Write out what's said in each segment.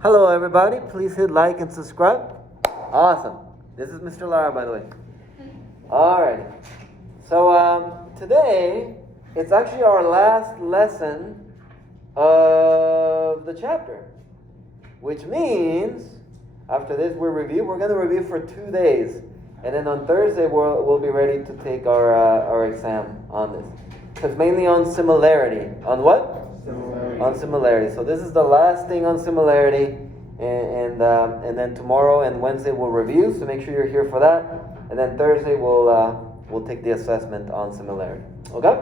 Hello everybody, please hit like and subscribe. Awesome. This is Mr. Lara, by the way. Alright. So today, it's actually our last lesson of the chapter. Which means, after this we're going to review for 2 days. And then on Thursday we'll be ready to take our exam on this. It's mainly on similarity. On what? Similarity. On similarity. So this is the last thing on similarity, and then tomorrow and Wednesday we'll review. So make sure you're here for that. And then Thursday we'll take the assessment on similarity. Okay?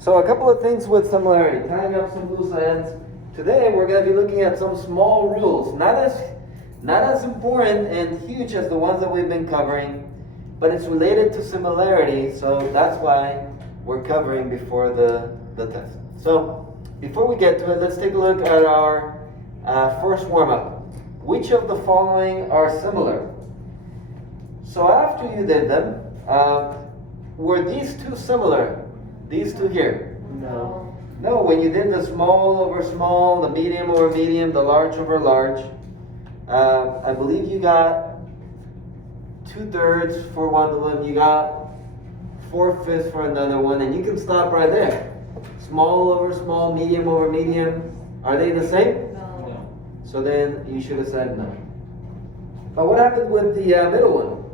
So a couple of things with similarity. Tying up some loose ends. Today we're going to be looking at some small rules. Not as important and huge as the ones that we've been covering, but it's related to similarity. So that's why we're covering before the test. So before we get to it, let's take a look at our first warm-up. Which of the following are similar? So after you did them, were these two similar? These two here? No. No, when you did the small over small, the medium over medium, the large over large, I believe you got 2/3 for one of them, you got 4/5 for another one, and you can stop right there. Small over small, medium over medium, are they the same? No. So then you should have said no. But what happened with the middle one?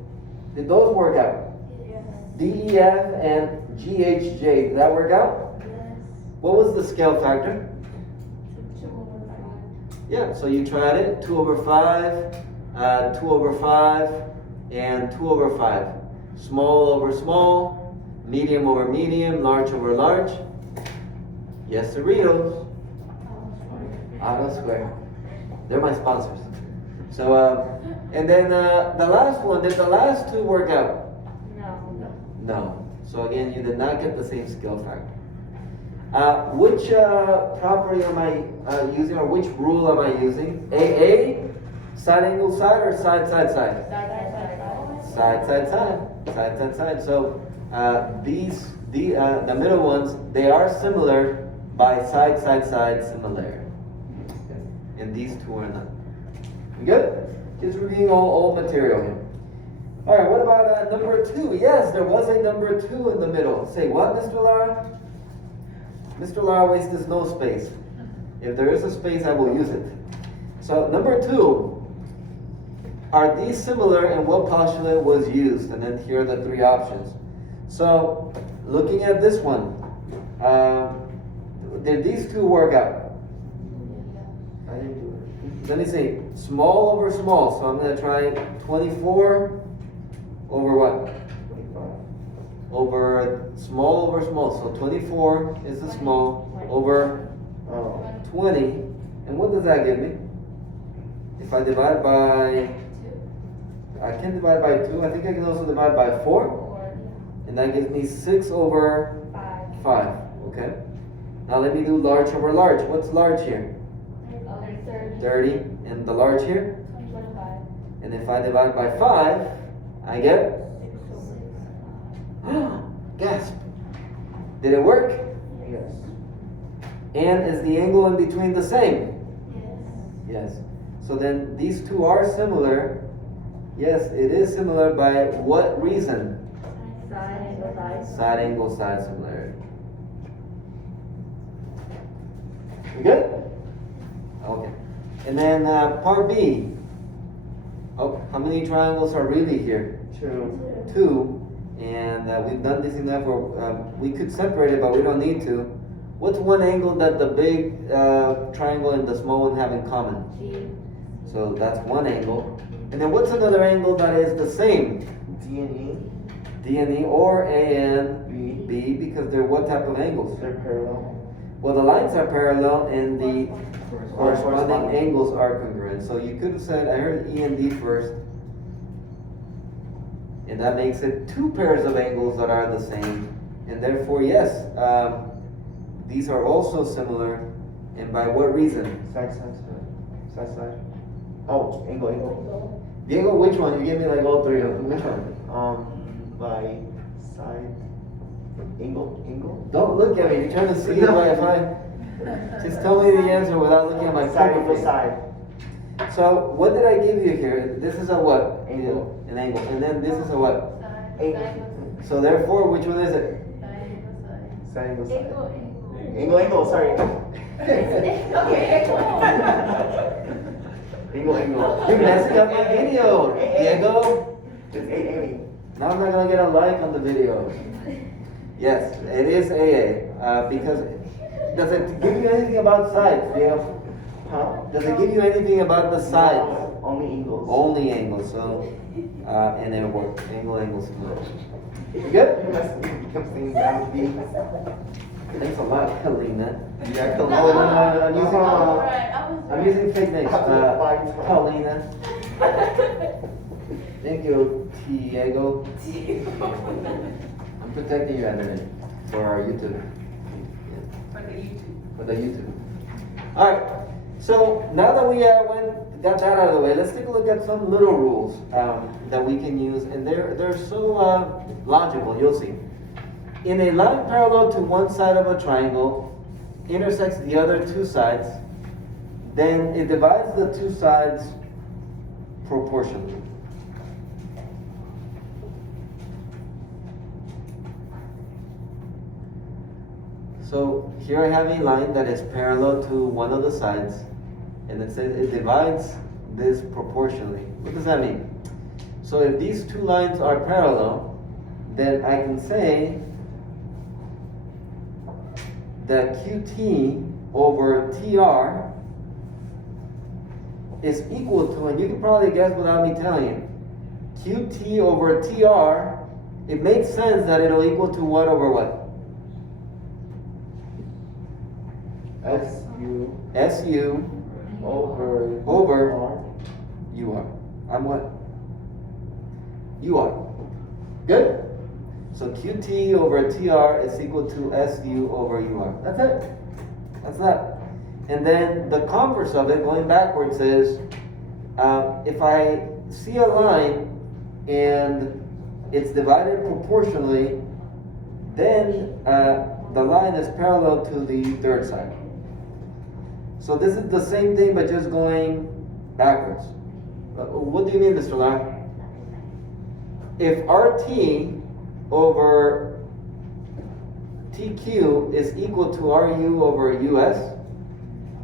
Did those work out? Yes. DEF and GHJ, did that work out? Yes. What was the scale factor? 2/5. Yeah, so you tried it, 2/5, 2/5, and 2/5. Small over small, medium over medium, large over large. Yes, Cerritos. Auto Square. They're my sponsors. So, and then the last one, did the last two work out? No. No. So again, you did not get the same skill factor. Which property am I using, or which rule am I using? AA, side angle side, or side side side? Side side side. Side side side. So the middle ones, they are similar by side side side similarity. Okay. And these two are not. We good? Just reviewing all old material here. Alright, what about number 2? Yes, there was a number 2 in the middle. Say what, Mr. Lara? Mr. Lara wastes no space. If there is a space, I will use it. So number 2, are these similar and what postulate was used? And then here are the 3 options. So looking at this one, did these two work out? Yeah. I didn't do it. Let me see. Small over small. So I'm going to try 24 over what? 25. Over small over small. So 24 is the small over 20. And what does that give me? If I divide by, I can divide by 2. I think I can also divide by 4. And that gives me 6 over 5. Okay. Now let me do large over large. What's large here? 30. And the large here? 25. And if I divide by 5, I get? 6. Gasp. Did it work? Yes. And is the angle in between the same? Yes. Yes. So then these two are similar. Yes, it is similar by what reason? Side angle side. Side angle side similarity. We good? Okay. And then part B. Oh, how many triangles are really here? 2. 2. And we've done this enough where we could separate it, but we don't need to. What's one angle that the big triangle and the small one have in common? G. So that's one angle. And then what's another angle that is the same? D and E. D and E or A and B, because they're what type of angles? They're parallel. Well, the lines are parallel and the corresponding angles are congruent. So you could have said, I heard E and D first. And that makes it 2 pairs of angles that are the same. And therefore, yes, these are also similar. And by what reason? Side side side. Side side. Oh, angle. Diego, which one? You gave me like all 3 of them. Which one? By side. Angle. Don't look at me. You're trying to see if I. Just tell me the answer without looking at my Side poker equals face. side. So what did I give you here? This is a what? Angle. An angle. And then this is a what? Angle. So therefore, which one is it? Side angle side. Angle, sorry. Angle. You're messing up my video, Diego. It's AA. Now I'm not gonna get a like on the video. Yes, it is AA. Because does it give you anything about sides, Diego? Huh? Does it give you anything about the sides? No, only angles. Only angles. So and it works. Angle, split. You good? You must become things down B. Thanks a lot, Kalina. Yeah, Oh, no, I'm using fake names. Paulina. Thank you, Diego. I'm protecting your identity for our YouTube. For the YouTube. All right. So now that we got that out of the way, let's take a look at some little rules that we can use, and they're so logical. You'll see. In a line parallel to one side of a triangle intersects the other two sides, then it divides the two sides proportionally. So here I have a line that is parallel to one of the sides, and it says it divides this proportionally. What does that mean? So if these two lines are parallel, then I can say that QT over TR is equal to, and you can probably guess without me telling you, QT over TR, it makes sense that it'll equal to what over what? SU over UR. I'm what? UR. Good? So QT over TR is equal to SU over UR. That's it. That's that. And then the converse of it, going backwards, is if I see a line and it's divided proportionally, then the line is parallel to the third side. So this is the same thing, but just going backwards. What do you mean, Mr. Lam? If RT over TQ is equal to RU over US,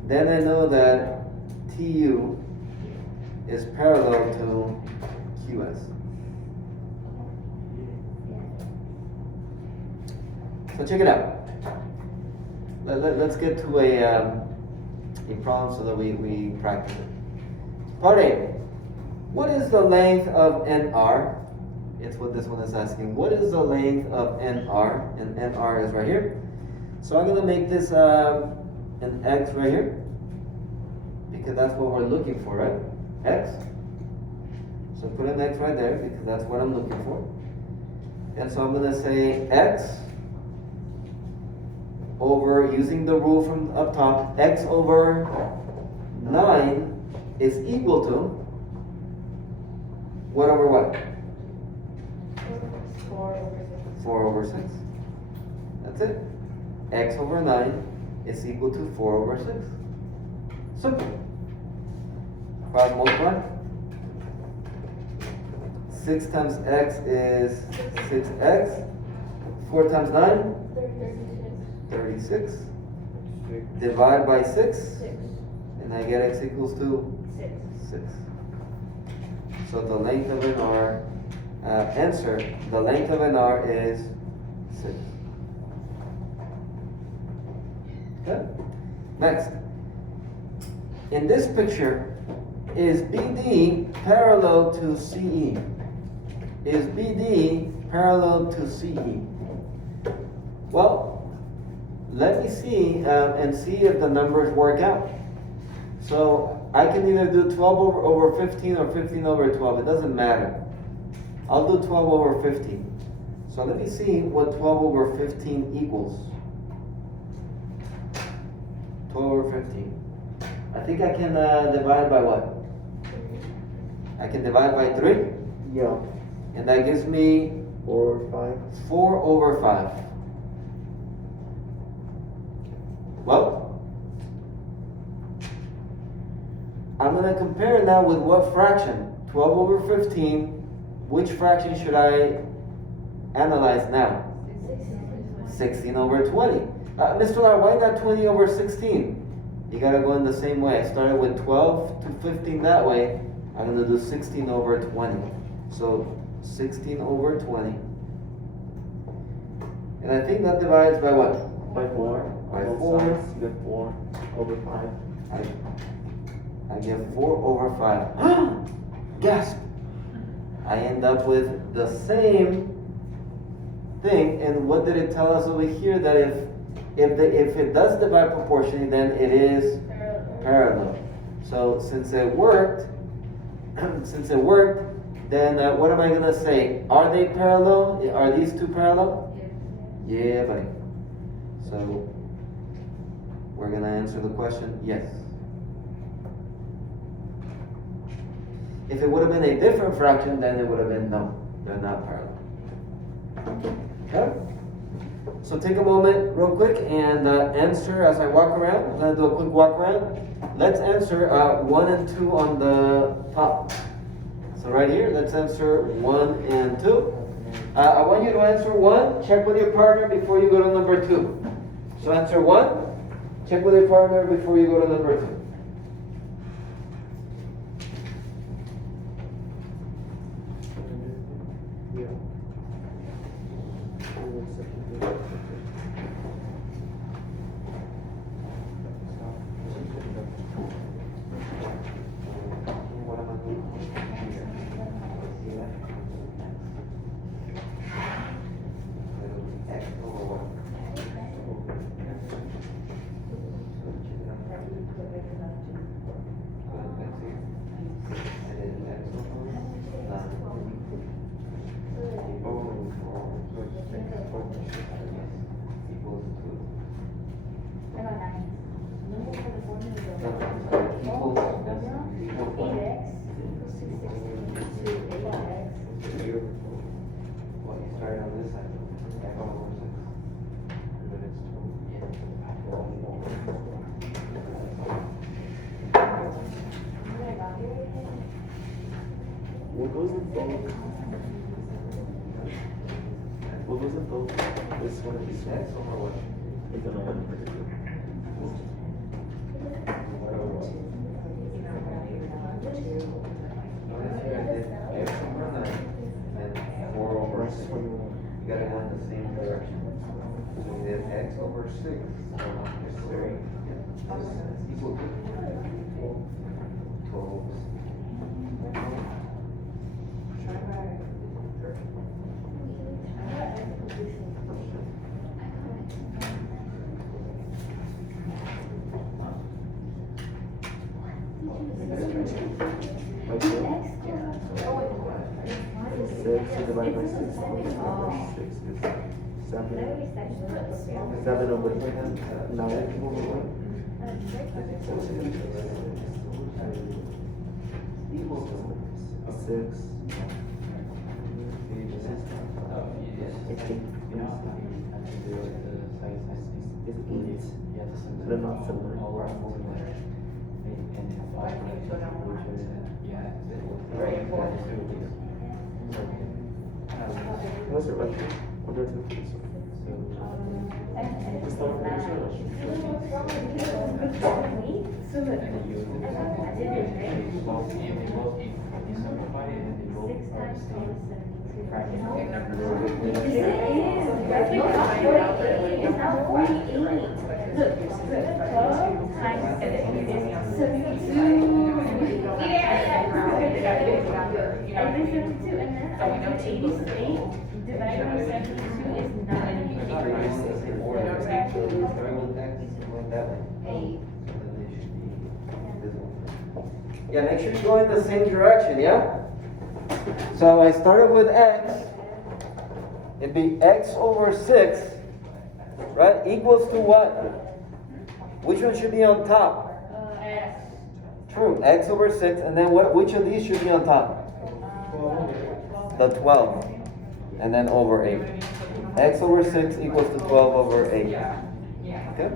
then I know that TU is parallel to QS. So check it out. Let's get to a problem so that we practice it. Part A. What is the length of NR? It's what this one is asking. What is the length of NR? And NR is right here. So I'm going to make this an X right here, because that's what we're looking for, right? X. So put an X right there, because that's what I'm looking for. And so I'm going to say X over, using the rule from up top, X over 9 is equal to what over what? 4 over 6. That's it. X over 9 is equal to 4 over 6. Simple. Cross multiply. 6 times X is 6X. 4 times 9? 36. Divide by 6. And I get X equals to 6. So the length of an R, answer, the length of an R is 6. Okay? Next. In this picture, is BD parallel to CE? Is BD parallel to CE? Well, let me see and see if the numbers work out. So I can either do 12 over 15 or 15 over 12. It doesn't matter. I'll do 12 over 15. So let me see what 12 over 15 equals. 12 over 15. I think I can divide by what? I can divide by 3? Yeah. And that gives me 4 or 5. 4 over 5. Well, I'm going to compare it now with what fraction? 12 over 15. Which fraction should I analyze now? 16 over 20. Mr. Lar, why not 20 over 16? You got to go in the same way. I started with 12 to 15 that way. I'm going to do 16 over 20. So 16 over 20. And I think that divides by what? By 4. By Both 4. sides, you get 4 over 5. I get 4 over 5. Gasp! I end up with the same thing. And what did it tell us over here? That if it does divide proportionally, then it is parallel. So since it worked, then what am I gonna say? Are they parallel? Are these two parallel? Yeah, buddy. So we're gonna answer the question yes. If it would have been a different fraction, then it would have been no. They're not parallel. Okay? So take a moment real quick and answer as I walk around. I'm gonna do a quick walk around. Let's answer 1 and 2 on the top. So right here, let's answer 1 and 2. I want you to answer 1. Check with your partner before you go to number 2. So answer 1. Check with your partner before you go to number 2. Yeah. What goes in both? What goes in both? This one and this one. X over what? I don't know what in particular. X over 9 and 4 over 6. You gotta go in the same direction. So we did X over 6 is 3. Equal to 12. By 2? 6 divided by 6 is 7. 7 over 9. Equal to 6. 18. It's 8. They're not similar. What's your question? What do I do? Yeah, make sure you go in the same direction, yeah? So I started with X. It'd be X over 6, right? Equals to what? Which one should be on top? X. True, X over 6, and then which of these should be on top? The 12. And then over 8. X over 6 equals to 12 over 8. Okay?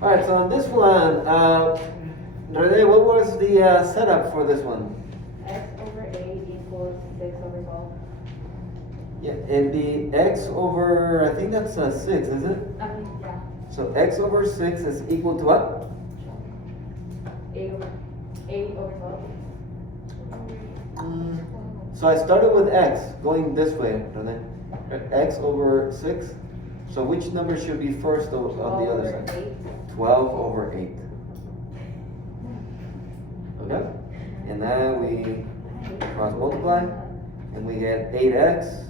All right, so on this one, Rene, what was the setup for this one? X over 8 equals 6 over 12. Yeah, it'd be x over, I think that's 6, is it? Yeah. So x over 6 is equal to what? 8 over 12. So I started with x, going this way, Rene. X over 6. So which number should be first on the other side? 8. 12 over 8. Okay? And now we cross multiply, and we get 8x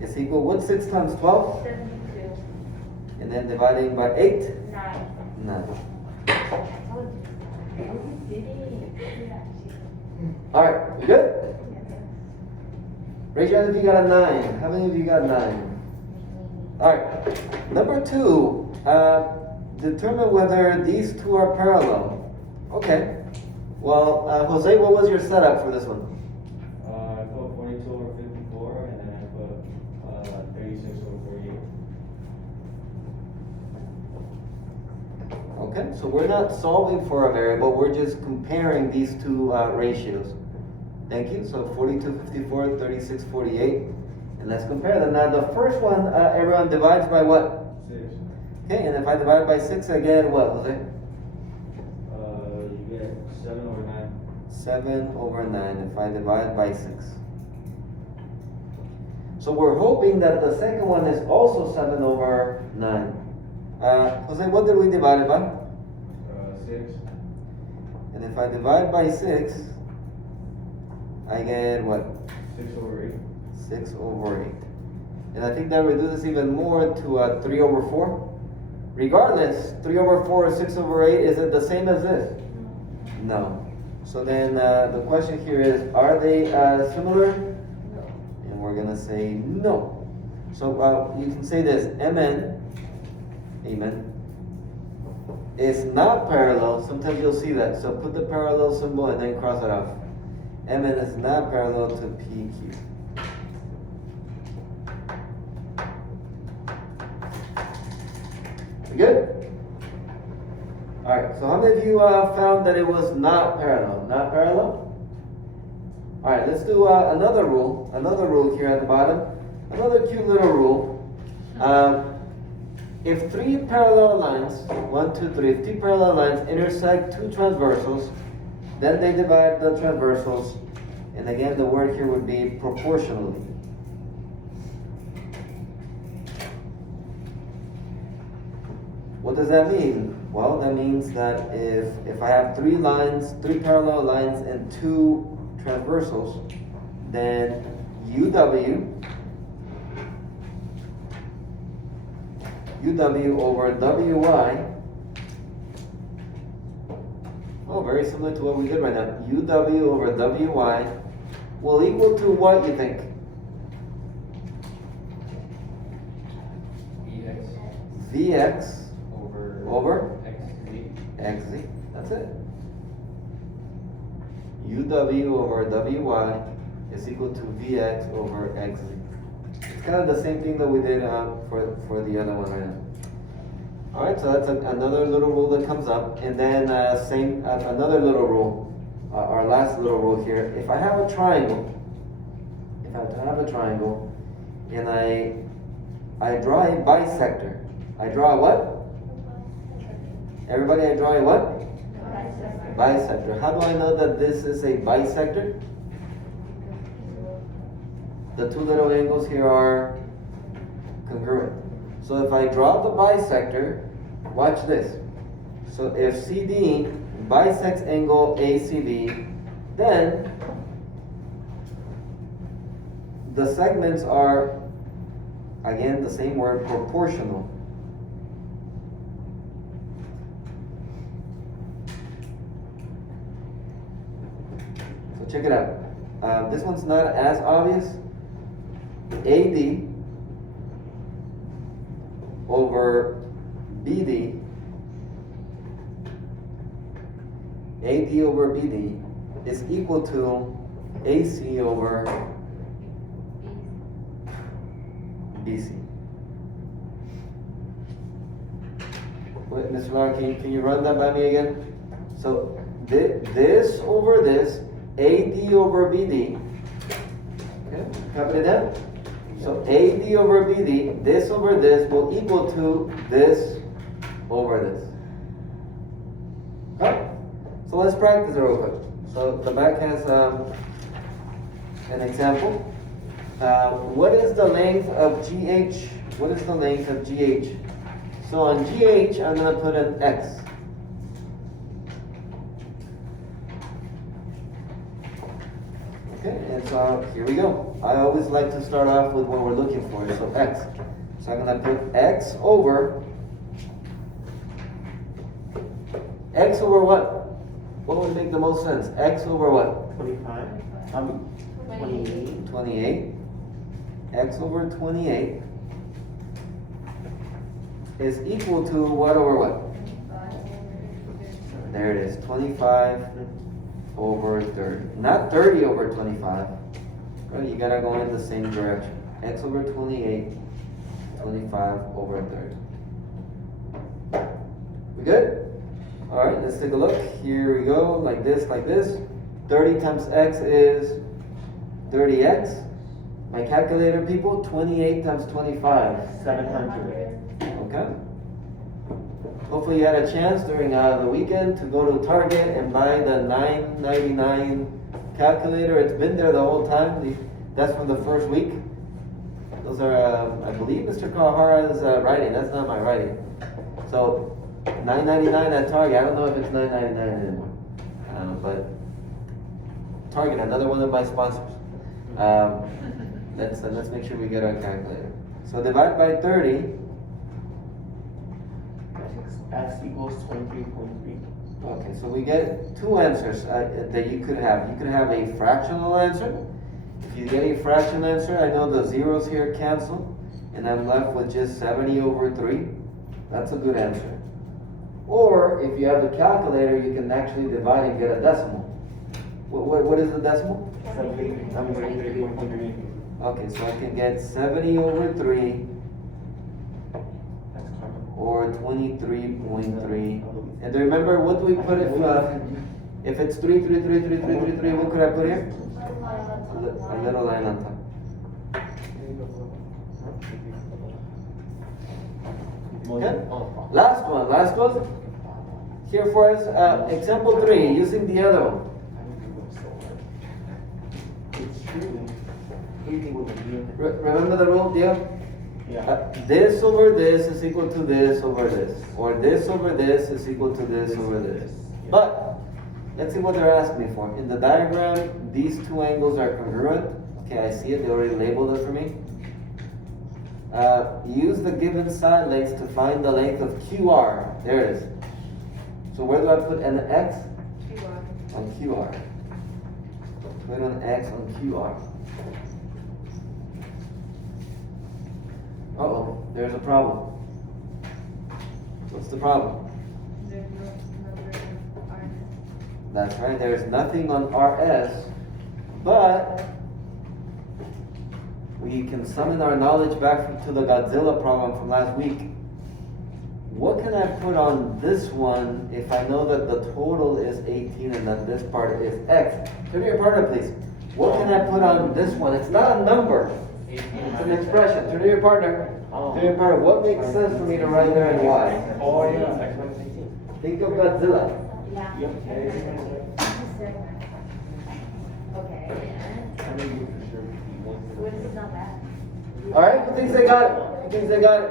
is equal, what's 6 times 12? 72. And then dividing by 8? 9. 9. Oh, you did it. Alright, we good? Raise your hand if you got a 9. How many of you got 9? Alright, number 2, determine whether these two are parallel. Okay. Well, Jose, what was your setup for this one? I put 42 over 54, and then I put 36 over 48. Okay, so we're not solving for a variable, we're just comparing these two ratios. Thank you. So 42, 54, 36, 48. And let's compare them. Now the first one, everyone divides by what? 6. Okay, and if I divide by 6, I get what, Jose? You get 7 over 9. 7 over 9 if I divide by 6. So we're hoping that the second one is also 7 over 9. Jose, what did we divide it by? 6. And if I divide by 6, I get what? 6 over 8. 6 over 8. And I think that reduces even more to 3 over 4. Regardless, 3 over 4 or 6 over 8, is it the same as this? No. So then the question here is, are they similar? No. And we're going to say no. So you can say this, Mn, amen, is not parallel. Sometimes you'll see that. So put the parallel symbol and then cross it off. Mn is not parallel to PQ. We good? Alright, so how many of you found that it was not parallel? Not parallel? Alright, let's do another rule here at the bottom. Another cute little rule. If 3 parallel lines, 1, 2, 3, if 3 parallel lines intersect 2 transversals, then they divide the transversals, and again the word here would be proportionally. What does that mean? Well, that means that if I have 3 parallel lines and 2 transversals, then UW over WY, oh, very similar to what we did right now. UW over WY will equal to what, you think? VX over XZ. That's it. UW over WY is equal to VX over XZ. It's kind of the same thing that we did for the other one right now. Alright, so that's another little rule that comes up. And then another little rule, our last little rule here. If I have a triangle, and I draw a bisector. I draw a what? Everybody, I draw a what? Bisector. How do I know that this is a bisector? The 2 little angles here are congruent. So if I draw the bisector, watch this. So if CD bisects angle ACB, then the segments are, again, the same word, proportional. So check it out. This one's not as obvious. AD over BD, AD over BD is equal to AC over BC. Wait, Mr. Lara, can you run that by me again? So this over this, AD over BD. Okay, copy that? So AD over BD, this over this will equal to this over this. Okay? So let's practice it real quick. So the back has an example. What is the length of GH? What is the length of GH? So on GH, I'm going to put an X. Okay, and so here we go. I always like to start off with what we're looking for, so X. So I'm going to put X over what? What would make the most sense? X over what? 25. 28. 28. X over 28 is equal to what over what? There it is, 25 over 30. Not 30 over 25. Right, you gotta go in the same direction. X over 28, 25 over 30. We good? Alright, let's take a look. Here we go, like this, like this. 30 times X is 30X. My calculator, people, 28 times 25. 700. Okay. Hopefully you had a chance during the weekend to go to Target and buy the $9.99 calculator. It's been there the whole time. That's from the first week. Those are, I believe, Mr. Kawahara's writing. That's not my writing. So $9.99 at Target. I don't know if it's $9.99 anymore. But Target, another one of my sponsors. Let's make sure we get our calculator. So divide by 30. X equals 23.3. Okay, so we get two answers that you could have. You could have a fractional answer. If you get a fractional answer, I know the zeros here cancel, and I'm left with just 70 over 3. That's a good answer. Or if you have a calculator, you can actually divide and get a decimal. What is the decimal? 73.3. Okay, so I can get 70 over 3 That's common. or 23.3. And remember, what do we put if it's 3, 3, 3, 3, 3, 3, 3, what could I put here? A little line on top. Okay. Last one. Here for us, example 3, using the other one. It's true. Anything with a unit. Remember the rule, Dio? Yeah. This over this is equal to this over this. Or this over this is equal to this over this. But, let's see what they're asking me for. In the diagram, these two angles are congruent. Okay, I see it, they already labeled it for me. Use the given side lengths to find the length of QR. There it is. So where do I put an X? On QR. Put an X on QR. Uh-oh, there's a problem. What's the problem? That's right, there's nothing on RS, but we can summon our knowledge back to the Godzilla problem from last week. What can I put on this one if I know that the total is 18 and that this part is X? Turn to your partner, please. What can I put on this one? It's not a number. It's an expression. Turn to your partner. Turn to your partner. What makes sense for me to write there and why? Oh, yeah. X minus 18. Think of Godzilla. Yeah. Yep. Okay. I know you for sure. Which is not bad. All right, who thinks they got it? Who thinks they got it?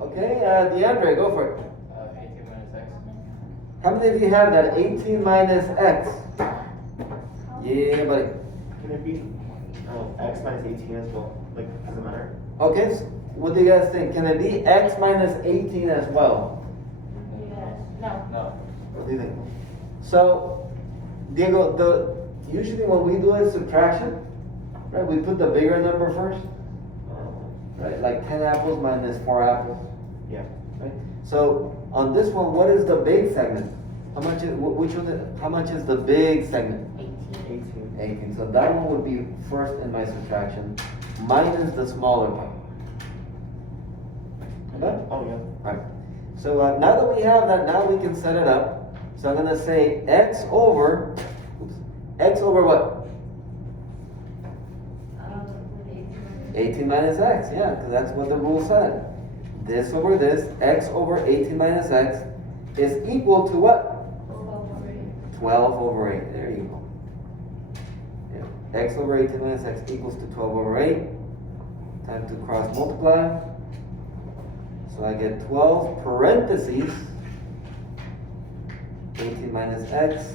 Okay, DeAndre, go for it. 18 minus X. How many of you have that 18 minus X? Yeah, buddy. Can it be X minus 18 as well? Like, does it matter? Okay, so what do you guys think? Can it be X minus 18 as well? No. No. What do you think? So, Diego, usually when we do a subtraction, right, we put the bigger number first, right? Like 10 apples minus 4 apples, Yeah. right? So on this one, what is the big segment? How much is which one? How much is the big segment? 18. 18. So that one would be first in my subtraction, minus the smaller part. Okay? Oh, yeah. Right. So now that we have that, now we can set it up. So I'm gonna say x over what? 18 minus x, yeah, because that's what the rule said. This over this, x over 18 minus x, is equal to what? 12 over 8. There you go. Yeah. X over 18 minus x equals to 12 over 8. Time to cross multiply. So I get 12 parentheses 18 minus x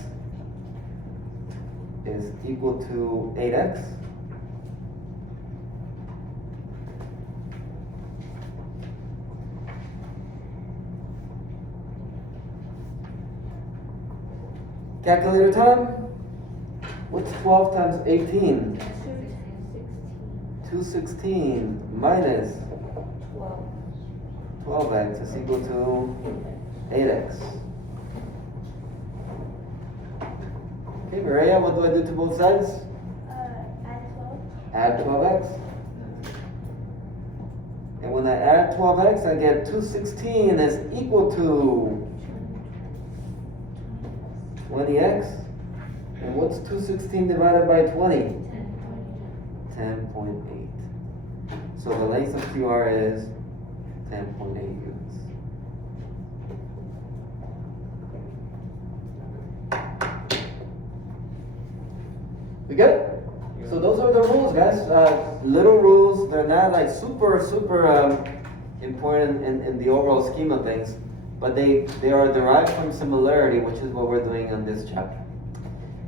is equal to 8x. Calculator time. What's 12 times 18? 216 minus 12x is equal to 8x. Okay, Maria, what do I do to both sides? Add 12x. And when I add 12x, I get 216 is equal to 20x. And what's 216 divided by 20? 10.8. So the length of QR is 10.8 units. We good? So those are the rules, guys. Little rules. They're not like super important in the overall scheme of things, but they are derived from similarity, which is what we're doing in this chapter.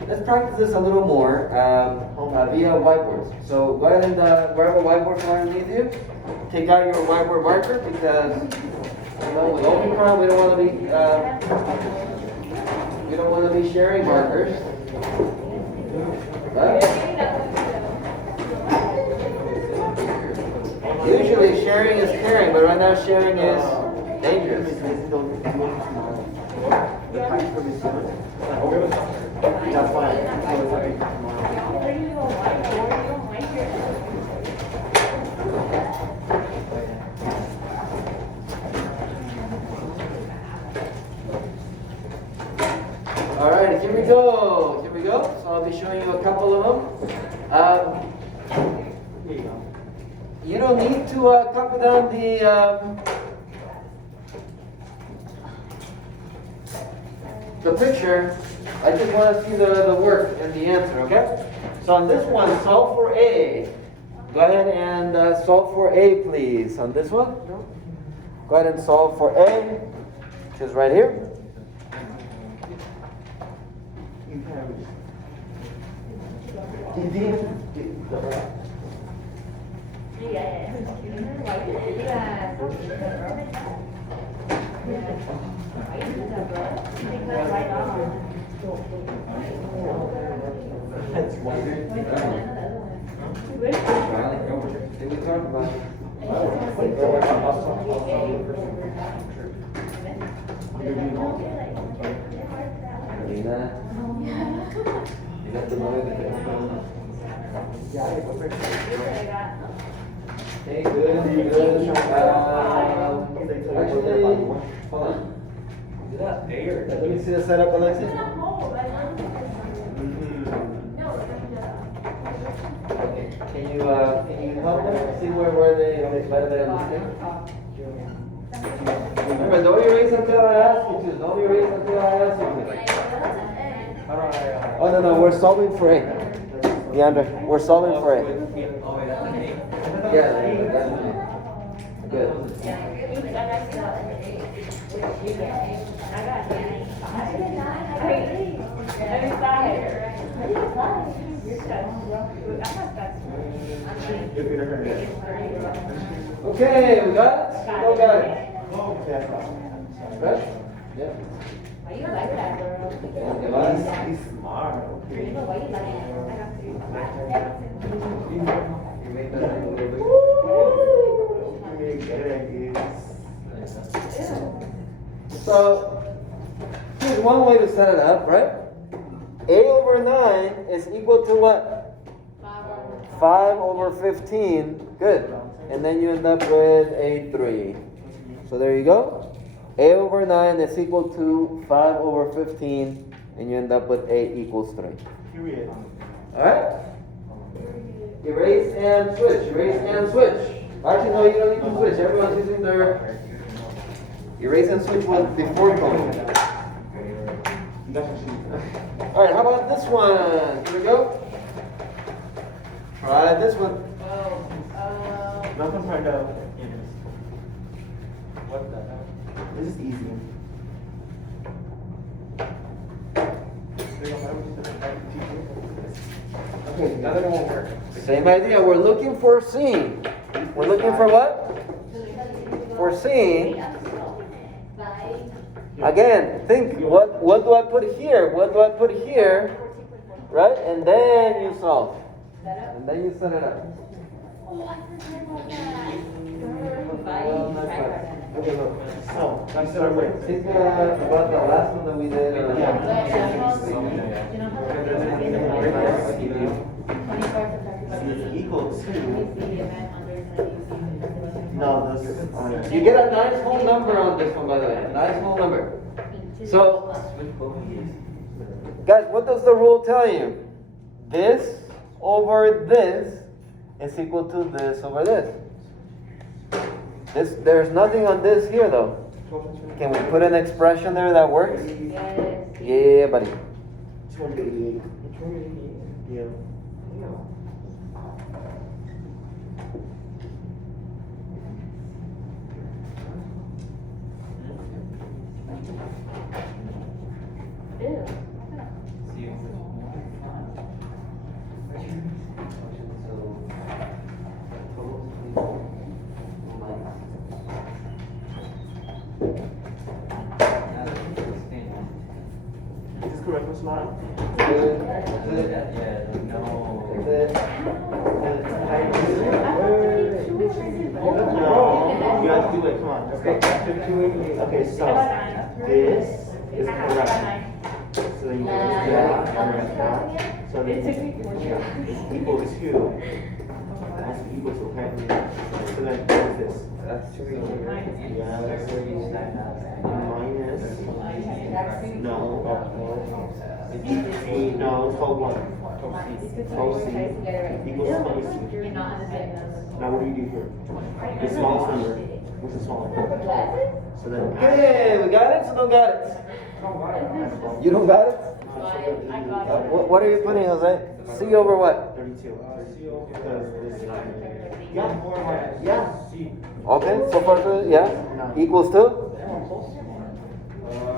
Let's practice this a little more via whiteboards. So go ahead and grab a whiteboard from underneath you. Take out your whiteboard marker because with Omicron we don't want to be sharing markers. Right? Usually sharing is caring, but right now sharing is dangerous. That's fine. All right, here we go. Here we go. So I'll be showing you a couple of them. You don't need to copy down the picture. I just want to see the work and the answer, okay? So on this one, solve for A. Go ahead and solve for A, please. On this one, go ahead and solve for A, which is right here. Did we talk about you got the money to get okay, good. Actually, hold on. Let me see the setup, Alexis. Okay. Can you help them see where they might have made a mistake? Remember, don't erase until I ask you to. Don't erase until I ask you to. Oh no, we're solving for A. Leandra, we're solving for A. Yeah, good. Okay, we got it? We got it. Right? Yeah. Why you like that, girl? He's smart. Why you like that? You made that a little bit. So, here's one way to set it up, right? A over 9 is equal to what? 5 over 15. Good. And then you end up with a 3. So there you go. A over 9 is equal to 5 over 15, and you end up with A equals 3. Period. Alright? Erase and switch, erase and switch. Actually, no, you don't need to switch. Everyone's using their erase and switch was before code. Alright, how about this one? Here we go. Try this one. Nothing turned out. What the hell? This is easy. Okay, now that won't work. Same idea. We're looking for scene. We're looking for what? For scene. Again, think, what do I put here? What do I put here? Right? And then you solve. And then you set it up. Okay, look. So, let's start with. Think about the last one that we did. It's equal to. No, this. You get a nice whole number on this one, by the way. A nice whole number. So, guys, what does the rule tell you? This over this is equal to this over this. There's nothing on this here, though. Can we put an expression there that works? Yes. Yeah, buddy. 288. Yeah. Ew. Is this correct, Mr. Lara? No, you have to do it, come on. Okay, so this is correct. So then you just do that, so then it's equal to, that's equal to, okay? So then what is this? That's true. Yeah, that's minus, no, no, it's called what? Code C equals 20C. You're not understanding. Now what do you do here? The smallest number, what's the smallest number? So then add. Okay, we got it? So don't got it? You don't got it? What are you putting, Jose? C over what? 32. Because this, yeah. Okay, so far so yeah. Equals to?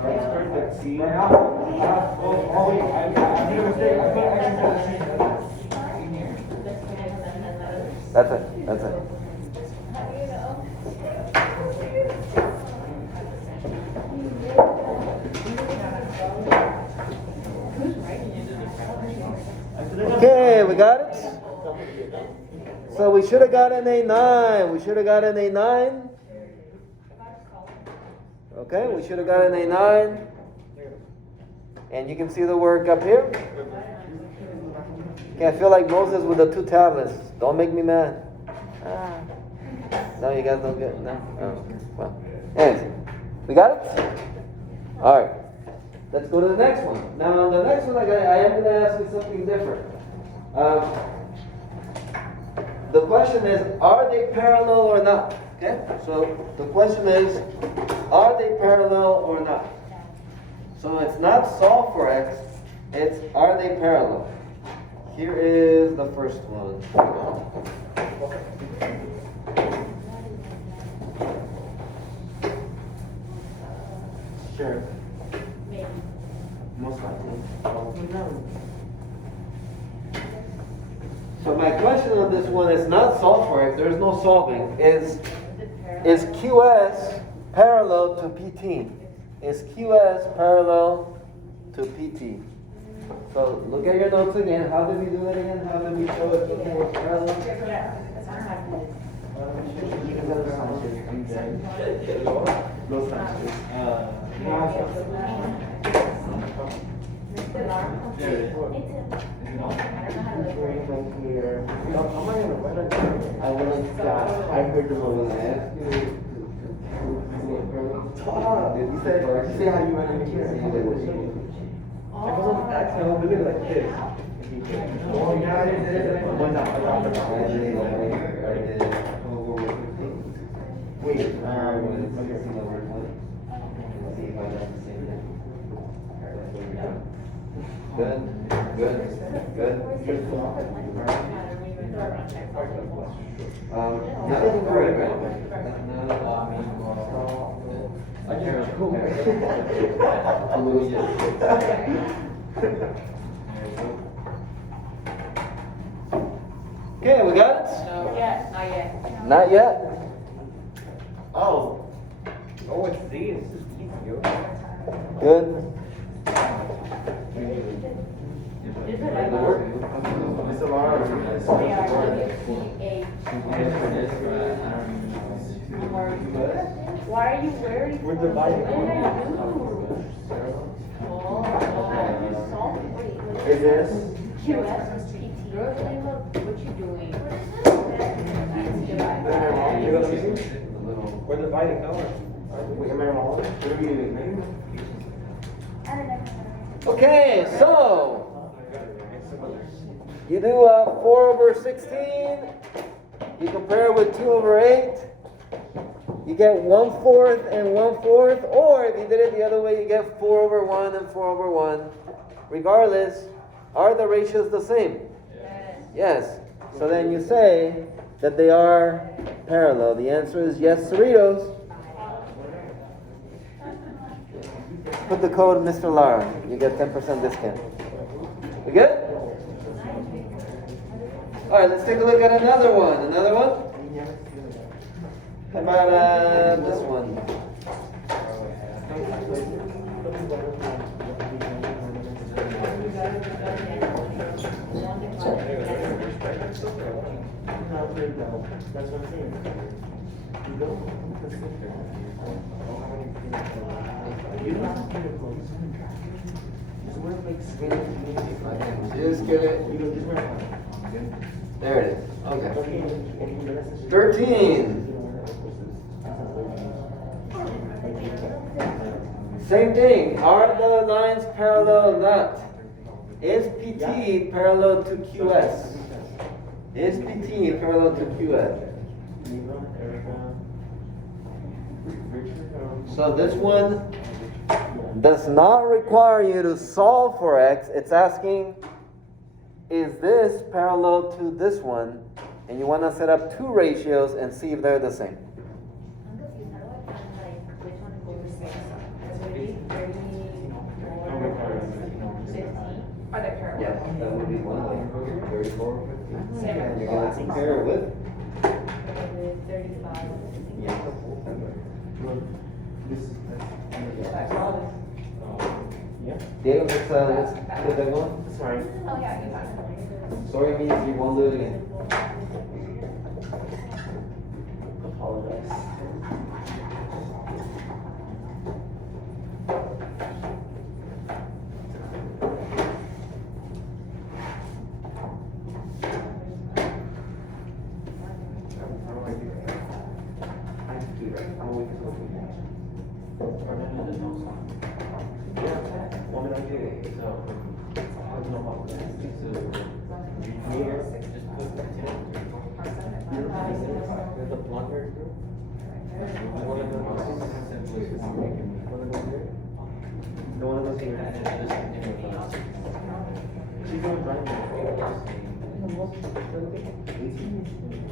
That's perfect. See? That's it. That's it. Okay, we got it? So we should have got an A9. We should have got an A9. Okay, we should have got an A9. And you can see the work up here. Okay, I feel like Moses with the 2 tablets. Don't make me mad. No, you guys don't get no? Oh, okay. Well, anyways, we got it? Alright. Let's go to the next one. Now, on the next one, I am going to ask you something different. The question is, are they parallel or not? Okay? So, the question is, are they parallel or not? So, it's not solve for x, it's are they parallel? Here is the first one. Sure. Most likely. So my question on this one is not solve for x, there's no solving. Is QS parallel to PT? Is QS parallel to PT? So look at your notes again. How did we do it again? How did we show it was parallel? Los Angeles. Here. I was like that. I heard the moment. Stop, dude. You say how you run in here. I was on the back, so I'll do it like this. Oh, yeah, it is. One out. Wait, Good. Okay, we got it? No, yet, not yet. Not yet. Oh, it's Z. This is easy, yo. Good. Mr. Lara. Why are you wearing? We're dividing. Is this? QS, PT. What you doing? We're dividing colors. Wait, am I wrong? What are you doing? Okay, so you do 4/16. You compare with 2/8. You get 1/4 and 1/4, or if you did it the other way, you get 4/1 and 4/1. Regardless, are the ratios the same? Yes. So then you say that they are parallel. The answer is yes, Cerritos. Put the code Mr. Lara. You get 10% discount. We good? Alright, let's take a look at another one. Another one? How about this one? That's what I'm saying. You don't you don't have to get it close. Just wear like skin. Just get it. You don't just wear it. There it is. Okay. Okay. 13. Same thing. Are the lines parallel or not? Is PT parallel to QS? Is PT parallel to QS? So this one does not require you to solve for x. It's asking, is this parallel to this one? And you want to set up two ratios and see if they're the same. Are they parallel? Yes, that would be one way. 34, 15. And you're going to compare it with? 35. Yeah. Diego, let's get that going. Sorry. Oh, yeah, you got it. Sorry means you won't do it again. Apologize.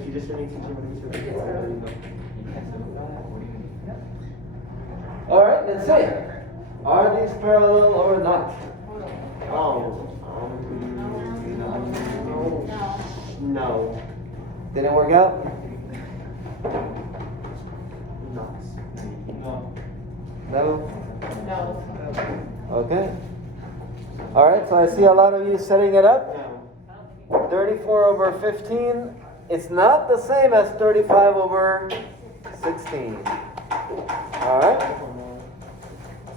She just turned 18. All right, let's see. Are these parallel or not? No. Didn't work out? No. No? No. Okay. All right, so I see a lot of you setting it up. 34/15. It's not the same as 35/16. All right?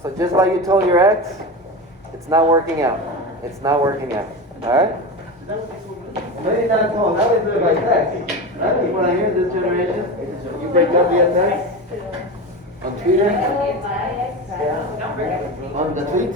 So just like you told your ex, it's not working out. It's not working out. All right? Maybe not told. Now they do it by text. Right? You want to hear this generation? You break up the other on Twitter? On the tweet?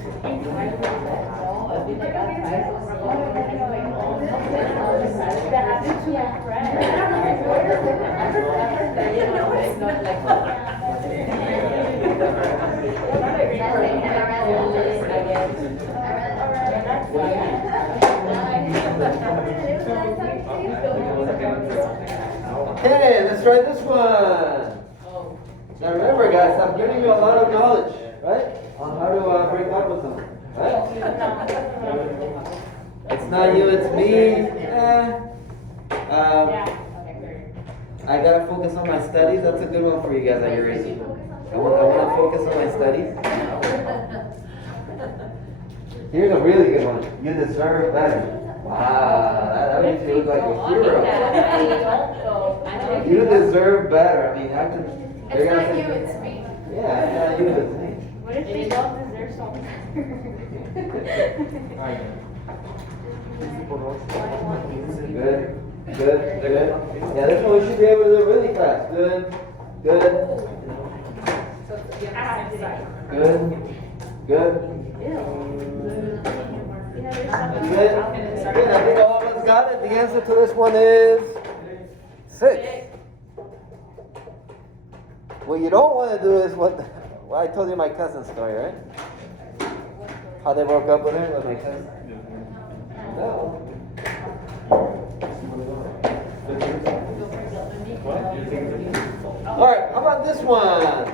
Okay, let's try this one. Now remember, guys, I'm giving you a lot of knowledge, right? On how to break up with someone, right? It's not you, it's me. I gotta focus on my studies. That's a good one for you guys at your age. I want to focus on my studies. Here's a really good one. You deserve better. Wow, that makes you look like a hero. You deserve better. I mean, I can. It's not you, it's me. Yeah, it's not you, it's me. What if they don't deserve something? Good, good, good. Yeah, this one we should be able to do really fast. Good, good, good, good. Good. Good. I think all of us got it. The answer to this one is 6. What you don't want to do is what well, I told you my cousin's story, right? How they broke up with her with my cousin. No. All right. How about this one?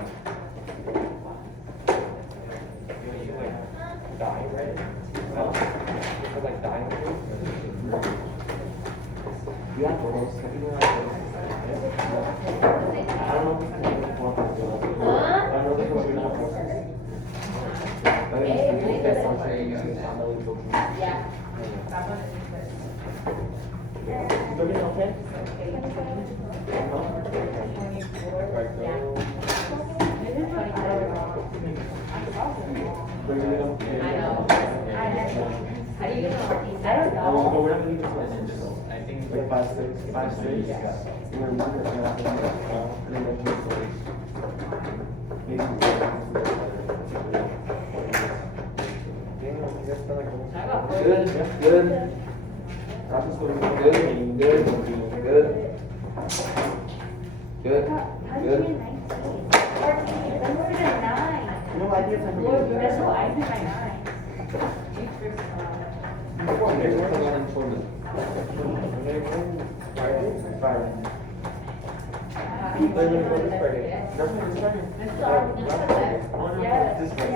I think like 5, 6. Good, good. Good, good, good, good. Good, good.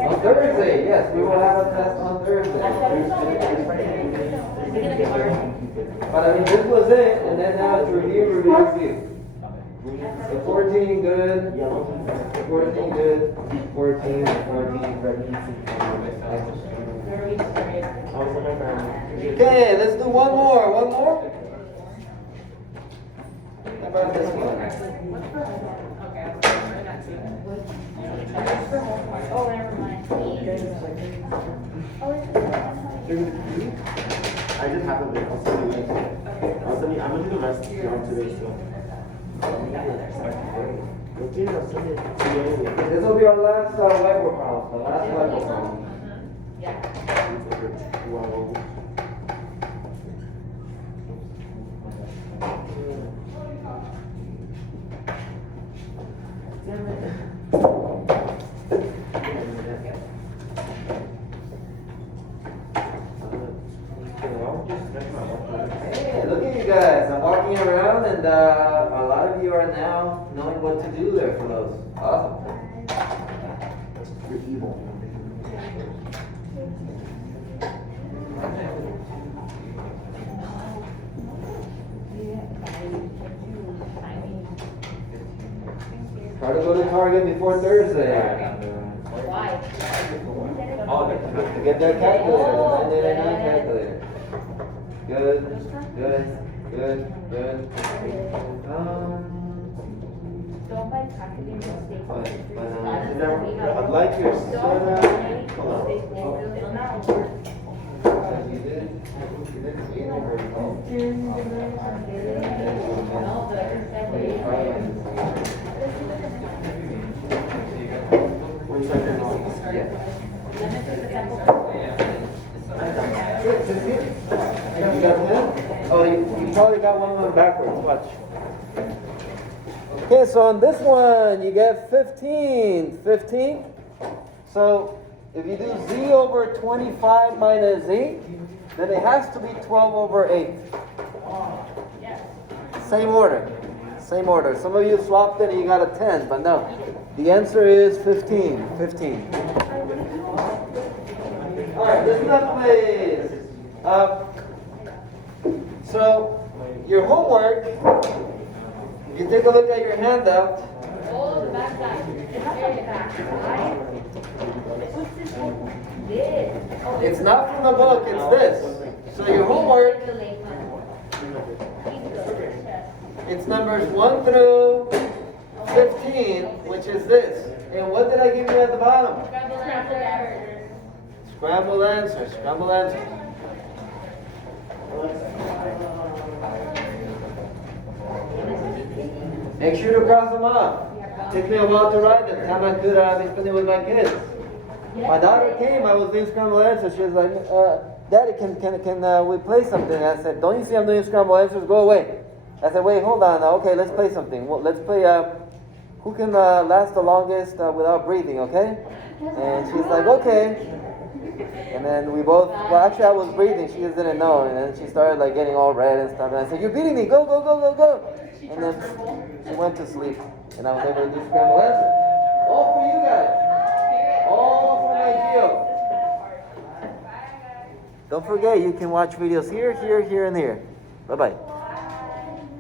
On Thursday, yes, we will have a test on Thursday. But I mean, this was it, and then now it's review, review, review. So 14, good. 14, good. 14, 14, okay, let's do one more. One more? How about this one? Oh, never mind. I just have a bit. I'll send you later. I'm gonna do the rest of today, so. Okay, I'll send it to you. This will be our last whiteboard problem. The last whiteboard problem. Wow. Hey, look at you guys. I'm walking around, and a lot of you are now knowing what to do there for those. Awesome. You're evil. Try to go to Target before Thursday. Why? To get that calculator, the 999 calculator. Good, good, good, good. Don't buy packaging mistakes. I'd like your soda. It'll not work. Which I can all. You got that? Oh, you probably got one backwards. Watch. Okay, so on this one, you get 15. 15. So if you do z over 25 minus 8, then it has to be 12 over 8. Same order. Same order. Some of you swapped it and you got a 10, but no. The answer is 15. 15. Alright, listen up please. So, your homework, if you take a look at your handout, Oh, the back side. It's very back. What's this one? This. Oh, it's not from the book, it's this. So your homework, it's numbers 1 through 15, which is this. And what did I give you at the bottom? Scrambled answers. Scrambled answers. Make sure to cross them off. Took me a while to write them. Time I could be spending with my kids. My daughter came. I was doing scrambled answers. She was like, "Daddy, can we play something?" I said, "Don't you see I'm doing scrambled answers? Go away." I said, "Wait, hold on. Okay, let's play something. Well, let's play. Who can last the longest without breathing? Okay?" And she's like, "Okay." And then we both. Well, actually, I was breathing. She just didn't know. And then she started like getting all red and stuff. And I said, "You're beating me. Go, go, go, go, go." And then she went to sleep. And I was able to do scrambled answers. All for you guys. All for my Geo. Don't forget, you can watch videos here, here, here, and here. Bye-bye.